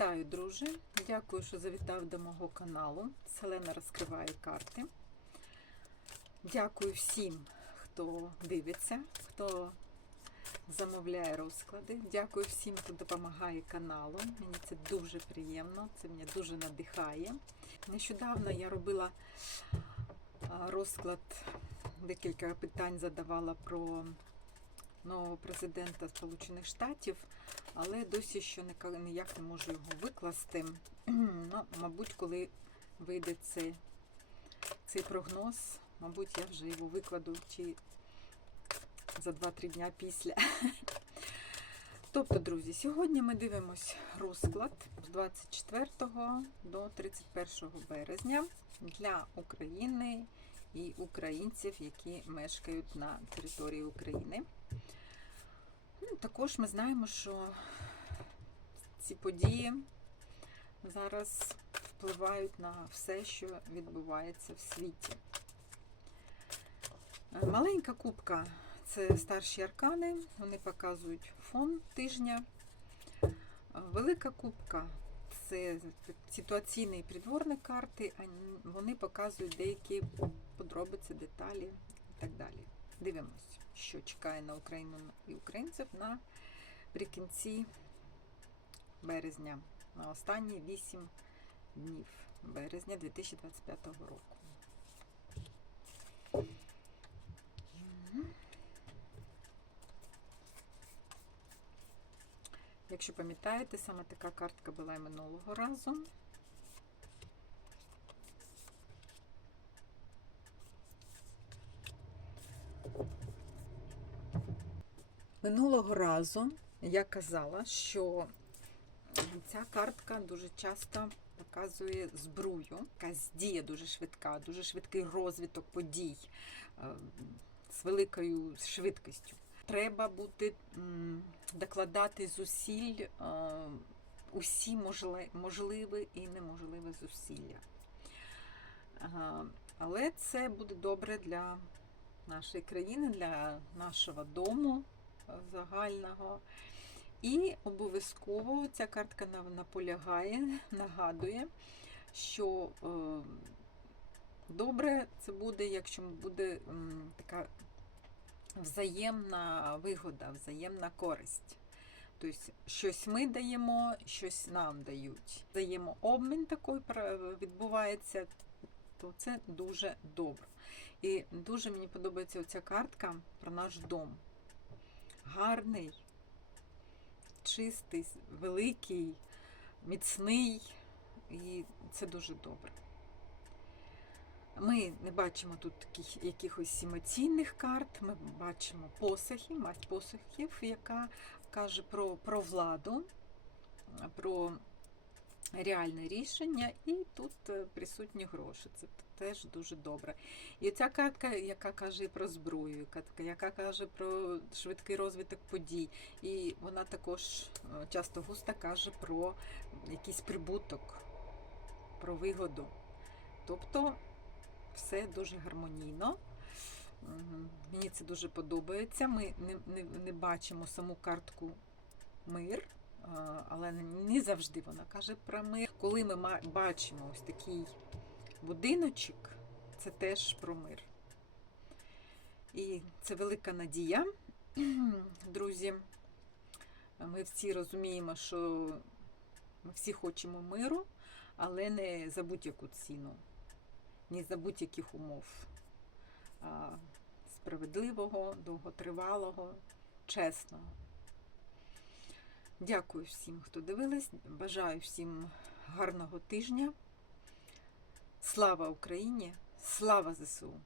Вітаю, друже! Дякую, що завітав до мого каналу. Селена розкриває карти. Дякую всім, хто дивиться, хто замовляє розклади. Дякую всім, хто допомагає каналу. Мені це дуже приємно, це мене дуже надихає. Нещодавно я робила розклад, декілька питань задавала про нового президента Сполучених Штатів, але досі ніяк- ніяк не можу його викласти. Ну, мабуть, коли вийде цей, цей прогноз, мабуть, я вже його викладу чи за 2-3 дня після. Тобто, друзі, сьогодні ми дивимось розклад з 24 до 31 березня для України і українців, які мешкають на території України. Ну, Також ми знаємо, що ці події зараз впливають на все, що відбувається в світі. Е, Маленька кубка це старші аркани, вони показують фон тижня. Е, Велика кубка це ситуаційні і придворні карти, вони показують деякі подробиці, деталі і так далі. Дивимось, що чекає на Україну і українців наприкінці березня, на останні 8 днів березня 2025 року. Якщо пам'ятаєте, саме така картка була і минулого разу. Минулого разу я казала, що ця картка дуже часто показує зброю, якась дія дуже швидка, дуже швидкий розвиток подій е, з великою швидкістю. Треба бути докладати зусиль е, усі можливі і неможливі зусилля. Але це буде добре для нашої країни, для нашого дому е, загального. І обов'язково ця картка на- наполягає, нагадує, що е, добре це буде, якщо буде така взаємна вигода, взаємна користь. Тобто щось ми даємо, щось нам дають. Взаємообмін такий відбувається, то це дуже добре. І дуже мені подобається оця картка про наш дом. Гарний, чистий, великий, міцний, і це дуже добре. Ми не бачимо тут таких якихось емоційних карт, ми бачимо посохи, мать посохів, яка каже про, про владу, про реальне рішення, і тут е, присутні гроші. Це теж дуже добре. І ця картка, яка каже про зброю, яка каже про швидкий розвиток подій. І вона також е, часто густо каже про якийсь прибуток, про вигоду. Тобто все дуже гармонійно. Мені це дуже подобається. Ми не, не, не бачимо саму картку мир, але не завжди вона каже про мир. Коли ми бачимо ось такий будиночок, це теж про мир. І це велика надія, друзі. Ми всі розуміємо, що ми всі хочемо миру, але не за будь-яку ціну, ні за будь-яких умов. Справедливого, довготривалого, чесного. Дякую всім, хто дивились. Бажаю всім гарного тижня. Слава Україні! Слава ЗСУ!